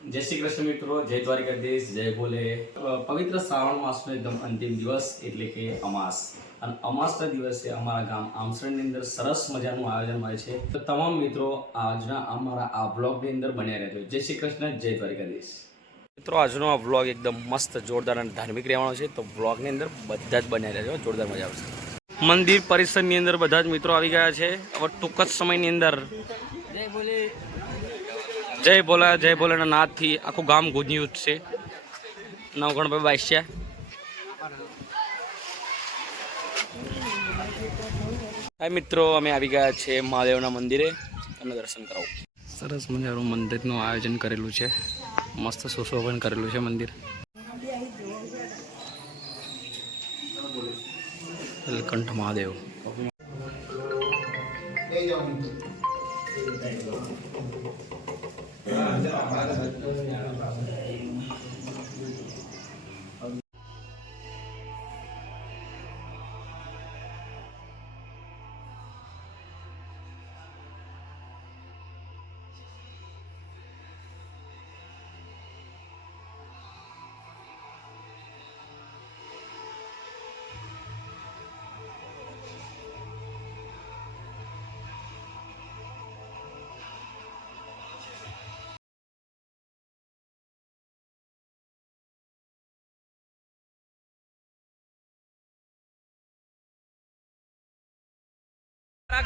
જય શ્રી કૃષ્ણ મિત્રો, જય દ્વારિકાધીશ, જય ભોલે. પવિત્ર શ્રાવણ માસનો એકદમ અંતિમ દિવસ એટલે કે અમાસ. અને અમાસના દિવસે અમારા ગામ આમસણની અંદર સરસ મજાનું આયોજન હોય છે. તો તમામ મિત્રો આજના અમારા આ બ્લોગની અંદર બન્યા રહેજો. જય શ્રી કૃષ્ણ, જય દ્વારિકાધીશ. મિત્રો આજનો આ વ્લોગ એકદમ મસ્ત જોરદાર અને ધાર્મિક રહેવાનો છે. તો વ્લોગની અંદર બધા જ બન્યા રહેજો, જોરદાર મજા આવશે. મંદિર પરિસરની અંદર બધા જ મિત્રો આવી ગયા છે. હવે ટૂંક જ સમયની અંદર જય ભોલે જય ભોલેના નાદથી આખું ગામ ગુંજી ઉઠશે. નવગણભાઈ બાસ્યા. હા મિત્રો, અમે આવી ગયા છે મહાદેવના મંદિરે. તમને દર્શન કરાવો. સરસ મજાનું મંદિરનું આયોજન કરેલું છે. મસ્ત સુશોભન કરેલું છે મંદિર. નીલકંઠ મહાદેવ.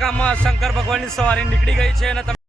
ગામમાં શંકર ભગવાનની સવારી નીકળી ગઈ છે અને તમે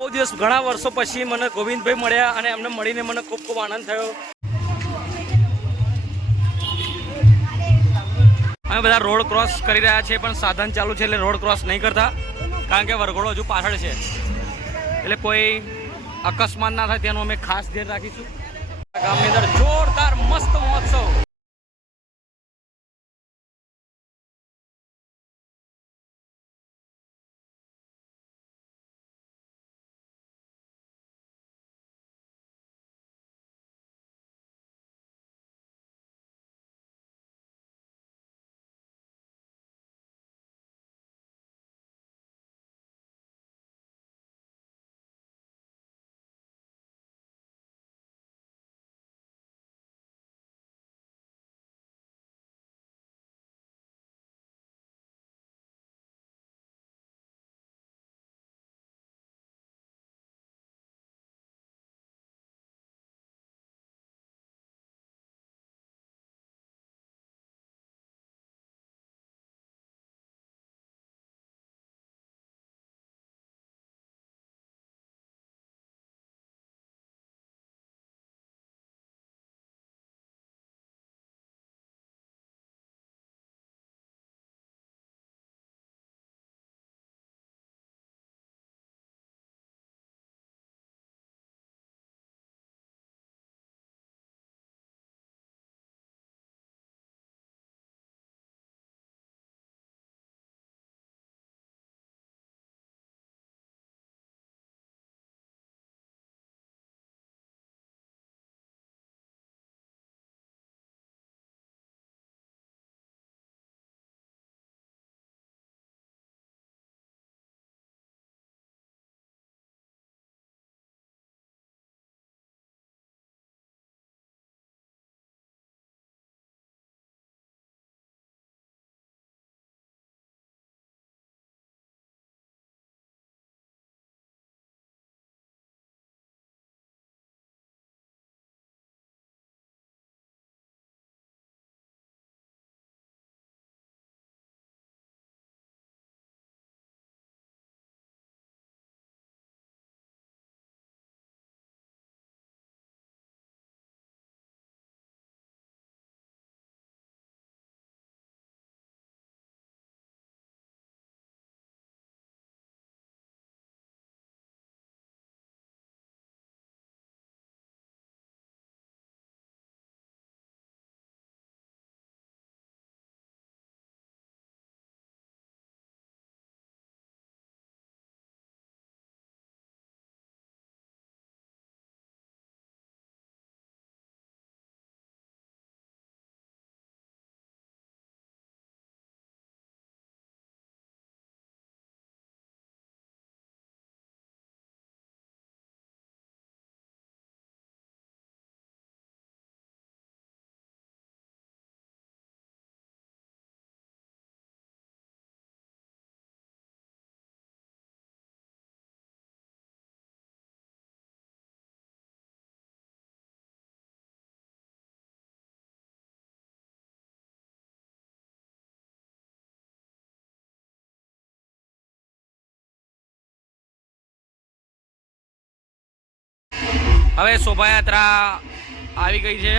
બહુ દિવસ ઘણા વર્ષો પછી મને ગોવિંદભાઈ મળ્યા અને એમને મળીને મને ખૂબ ખૂબ આનંદ થયો. અમે બધા રોડ ક્રોસ કરી રહ્યા છે પણ સાધન ચાલુ છે એટલે રોડ ક્રોસ નહીં કરતા, કારણ કે વરઘોડો હજુ પાછળ છે એટલે કોઈ અકસ્માત ના થાય તેનું અમે ખાસ ધ્યાન રાખીશું. ગામની અંદર જોરદાર મસ્ત મહોત્સવ. હવે શોભાયાત્રા આવી ગઈ છે.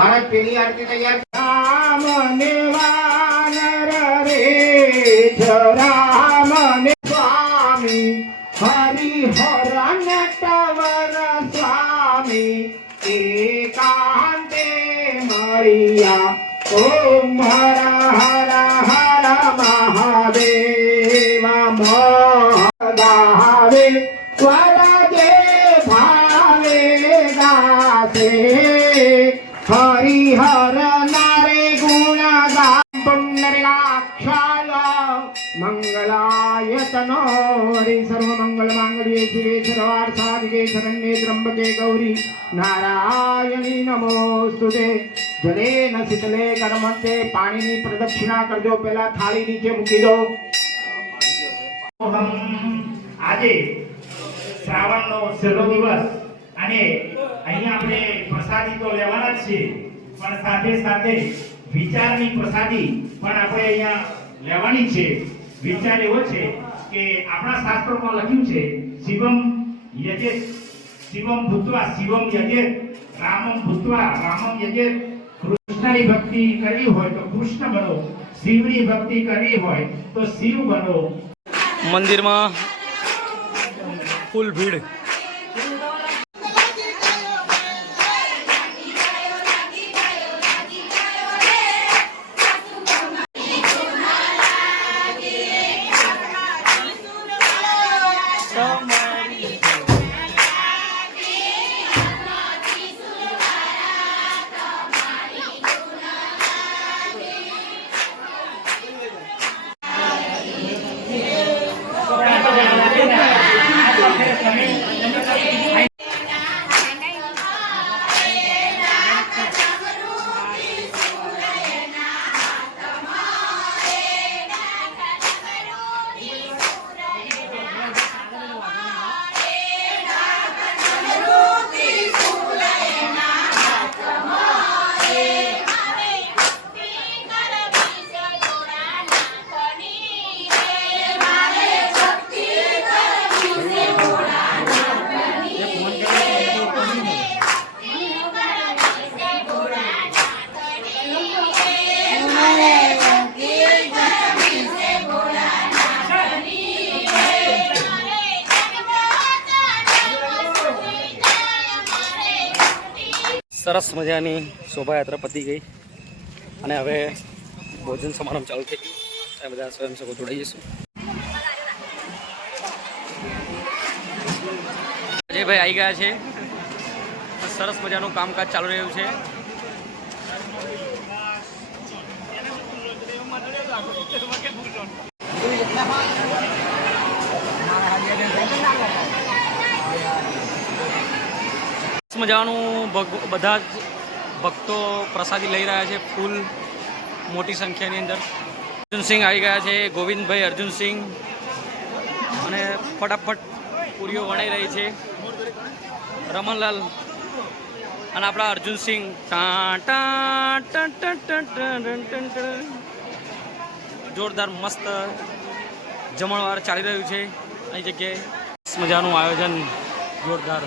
महाराज पेली आरती तैयार. राम ने वानर रे राम ने स्वामी हरिहर नटवर स्वामी एकांते मरिया ओम हर हर हर महादेव महादावे वरदे भावे दासे हरिहर नारे गुणगान पुण्यलाक्षाय मंगलाय तनो हरि सर्वमंगल मांगल्ये शिवे सर्वार्थसाधिके शरण्ये त्र्यंबके गौरी नारायणी नमोस्तुते. जलेन शीतले कर्मते पाणीनी प्रदक्षिणा करजो. પહેલા થાળી નીચે મૂકી દો. આજે શ્રાવણનો છેલ્લો દિવસ અને અહીંયા આપણે પ્રસાદી તો લેવાના જ છે, પણ સાથે સાથે વિચારની પ્રસાદી પણ આપણે અહીંયા લેવાની છે. વિચાર એવો છે કે આપણા શાસ્ત્રોમાં લખ્યું છે શિવમ યજેત શિવમ ભૂત્વા શિવમ યજેત રામમ ભૂત્વા રામમ યજેત. કૃષ્ણની ભક્તિ કરવી હોય તો કૃષ્ણ બનો, શિવની ભક્તિ કરવી હોય તો શિવ બનો. મંદિરમાં ફૂલ ભીડ. સરસ મજાની શોભાયાત્રા પતી ગઈ અને હવે ભોજન સમારંભ ચાલુ થઈ ગયું. આ બધા સ્વયંસેવકો જોડાઈ જશું. અજયભાઈ આવી ગયા છે. સરસ મજાનું કામકાજ ચાલુ રહ્યું છે. મજાનું બધા જ ભક્તો પ્રસાદી લઈ રહ્યા છે ફૂલ મોટી સંખ્યાની અંદર. અર્જુનસિંહ આવી ગયા છે, ગોવિંદભાઈ અર્જુનસિંહ, અને ફટાફટ પૂરીઓ વણાઈ રહી છે. રમણલાલ અને આપણા અર્જુનસિંહ જોરદાર મસ્ત જમણવાર ચાલી રહ્યું છે. અહીં જગ્યાએ મજાનું આયોજન જોરદાર.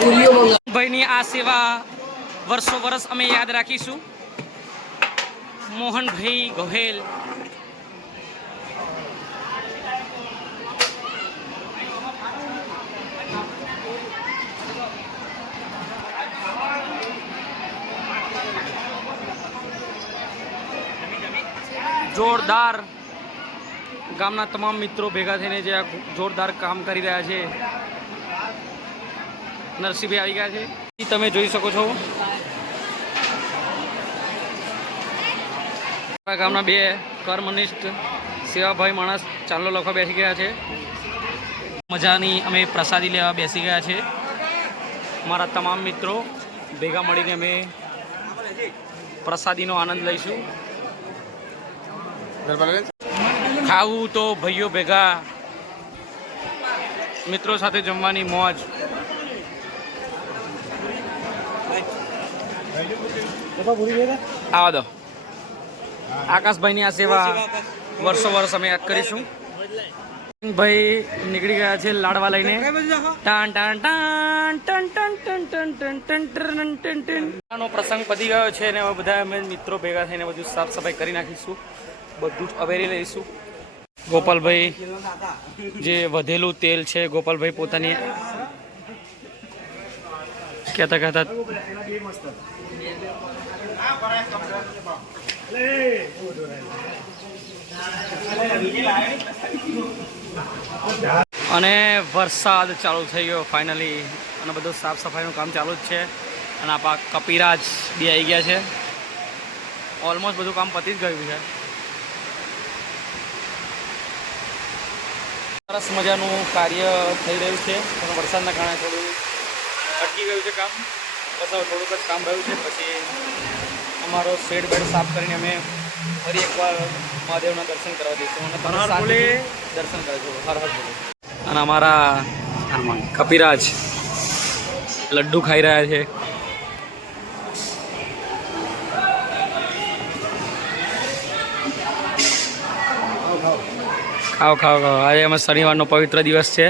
ભાઈની આ સેવા વર્ષો વર્ષ અમે યાદ રાખીશું. મોહનભાઈ ગોહેલ. જોરદાર ગામના તમામ મિત્રો ભેગા થઈને જે આ જોરદાર કામ કરી રહ્યા છે. નરસિંહભાઈ આવી ગયા છે, તમે જોઈ શકો છો. ગામના બે કર્મનિષ્ઠ સેવાભાઈ માણસ ચાંદલો લખવા બેસી ગયા છે. મજાની અમે પ્રસાદી લેવા બેસી ગયા છે. મારા તમામ મિત્રો ભેગા મળીને અમે પ્રસાદીનો આનંદ લઈશું. ખાવું તો ભાઈઓ ભેગા મિત્રો સાથે જમવાની મોજ. આવા દો. આકાશભાઈની આ સેવા વર્ષો વર્ષ અમે યાદ કરીશું. ભાઈ નીકળી ગયા છે લાડવા લઈને. ટાન ટાન ટાન ટન ટન ટન ટન ટન ટન ટન ટન. પ્રસંગ પતી ગયો છે અને હવે બધા અમે મિત્રો ભેગા થઈને બધું સાફ સફાઈ કરી નાખીશું. બધું જ અવેરી લઈશું. ગોપાલભાઈ જે વધેલું તેલ છે ગોપાલભાઈ પોતાની કહેતા અને વરસાદ ચાલુ થઈ ગયો ફાઇનલી અને બધું સાફ સફાઈનું કામ ચાલુ જ છે. અને આપણા કપિરાજ બી આવી ગયા છે. ઓલમોસ્ટ બધું કામ પતી જ ગયું છે. સરસ મજાનું કાર્ય થઈ રહ્યું છે પણ વરસાદના કારણે થોડું અટકી ગયું છે કામ. બસ હવે થોડુંક જ કામ રહ્યું છે. પછી અમારો શેડ બેડ સાફ કરીને અમે ફરી એકવાર મહાદેવના દર્શન કરવા દઈશું અને દર્શન કરીશું. હર હર બોલે. અને અમારા કપિરાજ લડ્ડુ ખાઈ રહ્યા છે. ખાઓ ખાઓ ખાઓ. આજે અમે શનિવારનો પવિત્ર દિવસ છે.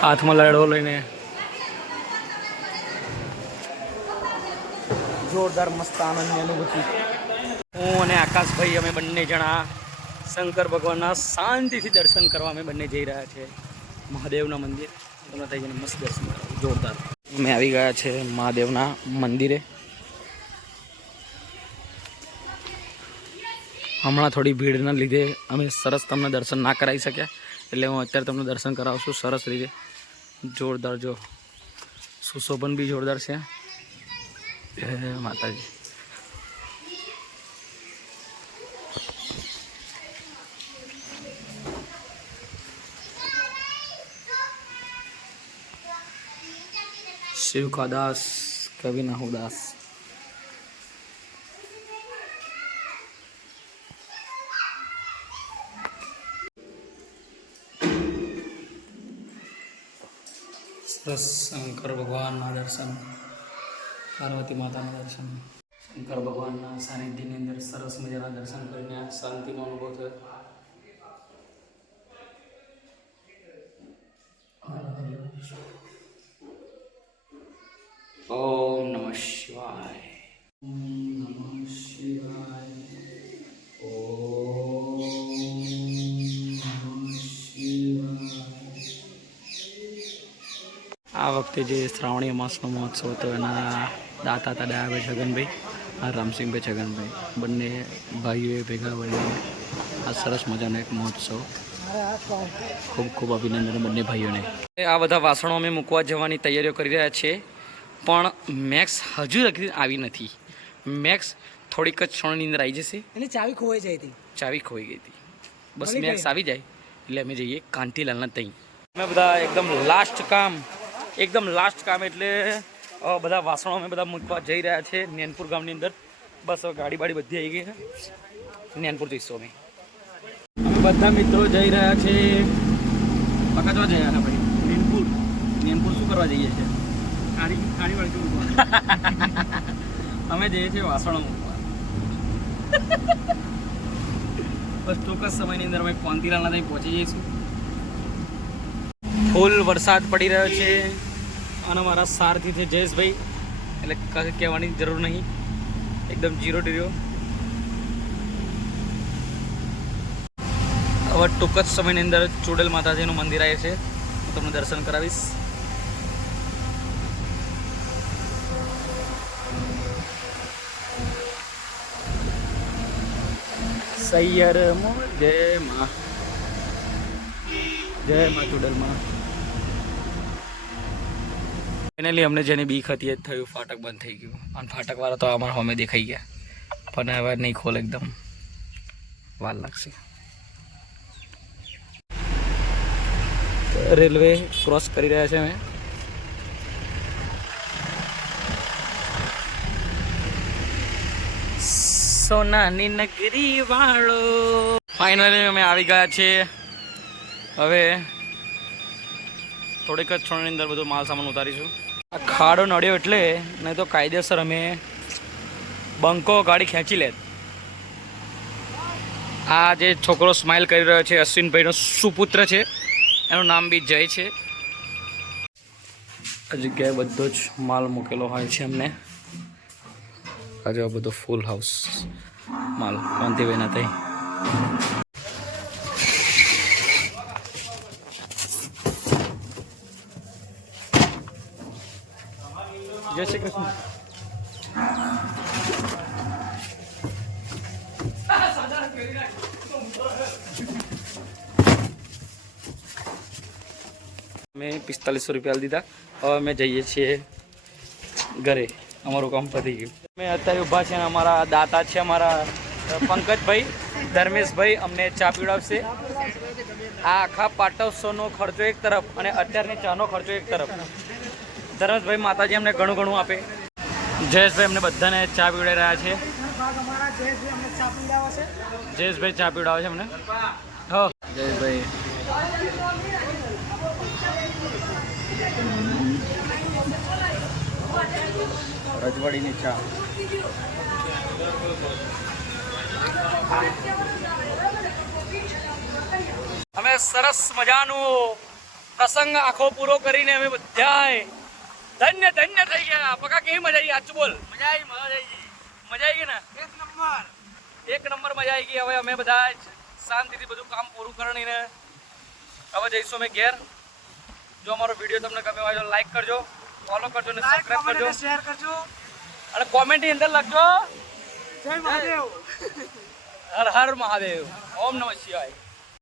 હાથમાં લડવો લઈને જોરદાર મસ્ત આનંદની અનુભૂતિ. હું અને આકાશભાઈ અમે બંને જણા શંકર ભગવાનના શાંતિથી દર્શન કરવા અમે બંને જઈ રહ્યા છે મહાદેવના મંદિર. તમને થઈ જઈને મસ્ત દર્શન કરવા જોરદાર. અમે આવી ગયા છે મહાદેવના મંદિરે. હમણાં થોડી ભીડના લીધે અમે સરસ તમને દર્શન ના કરાવી શક્યા એટલે હું અત્યારે તમને દર્શન કરાવશું સરસ રીતે. જોરદાર જો સુશોભન બી જોરદાર છે. જય માતાજી. शिव का दास कभी ना हो दास. સરસ શંકર ભગવાનના દર્શન, પાર્વતી માતાના દર્શન, શંકર ભગવાનના સાનિધ્યની અંદર સરસ મજાના દર્શન કરીને શાંતિનો અનુભવ થયો. ઓમ નમઃ શિવાય. ઓમ નમઃ શિવાય. ઓમ નમઃ શિવાય. આ વખતે જે શ્રાવણી અમાસનો મહોત્સવ હતો એના દાતા હતા ડાયાભાઈ છગનભાઈ અને રામસિંહભાઈ છગનભાઈ બંને ભાઈઓએ ભેગા મળીને આ સરસ મજાનો એક મહોત્સવ. ખૂબ ખૂબ અભિનંદન બંને ભાઈઓને. આ બધા વાસણો અમે મૂકવા જવાની તૈયારીઓ કરી રહ્યા છીએ પણ મેક્સ હજુ લગી આવી નથી. મેક્સ થોડીક જ ક્ષણોની અંદર આવી જશે. એની ચાવી ખોવાઈ ગઈ હતી. ચાવી ખોઈ ગઈ હતી. બસ મેક્સ આવી જાય એટલે અમે જઈએ કાંતિલાલના ત્યાં. અમે બધા એકદમ લાસ્ટ કામ એટલે બધા વાસણો અમે બધા મૂકવા જઈ રહ્યા છે નેનપુર ગામની અંદર. બસ હવે ગાડી બાડી બધી આવી ગઈ છે. નેનપુર જઈશું અમે બધા મિત્રો જઈ રહ્યા છે. પકડવા જઈ રહ્યા ભાઈ નેનપુર શું કરવા જઈએ છીએ? અમે જઈએ છીએ વાસણો મૂકવા. બસ ટૂંક જ સમયની અંદર અમે કોંતીલાલના ત્યાં પહોંચી જઈશું. ફૂલ વરસાદ પડી રહ્યો છે અને મારા સારથી છે જયેશભાઈ, એટલે કશું કહેવાની જરૂર નહીં, એકદમ જીરો ડીરો. હવે ટૂંક જ સમયની અંદર ચુડેલ માતાજીનું મંદિર આવે છે, હું તમને દર્શન કરાવીશ. સૈયર જય માં, જય માં ચુડેલમાં. ફાઇનલી અમને જેની બીક હતી એ જ થયું, ફાટક બંધ થઈ ગયું અને ફાટકવાળા તો અમારા સામે દેખાઈ ગયા, પણ હવે નહીં ખોલે, એકદમ વાર લાગશે. રેલવે ક્રોસ કરી રહ્યા છે અમે. સોનાની નગરી વાળો. ફાઇનલી અમે આવી ગયા છીએ. હવે થોડીક જ ક્ષણની અંદર બધું માલ સામાન ઉતારીશું. આ ખાડો નડ્યો એટલે નહીં તો કાયદેસર અમે બંકો ગાડી ખેંચી લેત. આ જે છોકરો સ્માઇલ કરી રહ્યો છે અશ્વિનભાઈનો સુપુત્ર છે, એનું નામ બી જય છે. આ જગ્યાએ બધો જ માલ મૂકેલો હોય છે અમને. આજે બધો ફૂલ હાઉસ માલ કાંતિભાઈના થઈ. જય શ્રી કૃષ્ણ. મેં 4500 રૂપિયા દીધા. હવે અમે જઈએ છીએ ઘરે, અમારું કામ પતી ગયું. અમે અત્યારે ઊભા છે, અમારા દાતા છે, અમારા પંકજભાઈ, ધર્મેશભાઈ અમને ચા પીવડાવશે. આ આખા પાટોત્સવનો ખર્ચો એક તરફ અને અત્યારની ચાનો ખર્ચો એક તરફ. ધર્મેશભાઈ માતાજી અમને ઘણું ઘણું આપે. જયેશભાઈ અમને બધાને ચા પીવડાવી રહ્યા છે. જયેશભાઈ ચા પીવડાવે છે અમને. હો જયેશભાઈ. રજવાડીની ચા. અમે સરસ મજાનો પ્રસંગ આખો પૂરો કરીને અમે બધાય ધન્ય ધન્ય થઈ ગયા. પકા કેવી મજા આવી? આજ બોલ. મજા આવી ગઈ ને? એક નંબર મજા આવી ગઈ. હવે અમે બધા શાંતિથી બધું કામ પૂરું કરીને હવે જઈશું અમે ઘેર. જો અમારો વિડીયો તમને ગમ્યો હોય તો લાઈક કરજો, ફોલો કરજો અને સબસ્ક્રાઇબ કરજો, શેર કરજો અને કોમેન્ટની અંદર લખજો જય મહાદેવ. હર હર મહાદેવ. ઓમ નમઃ શિવાય.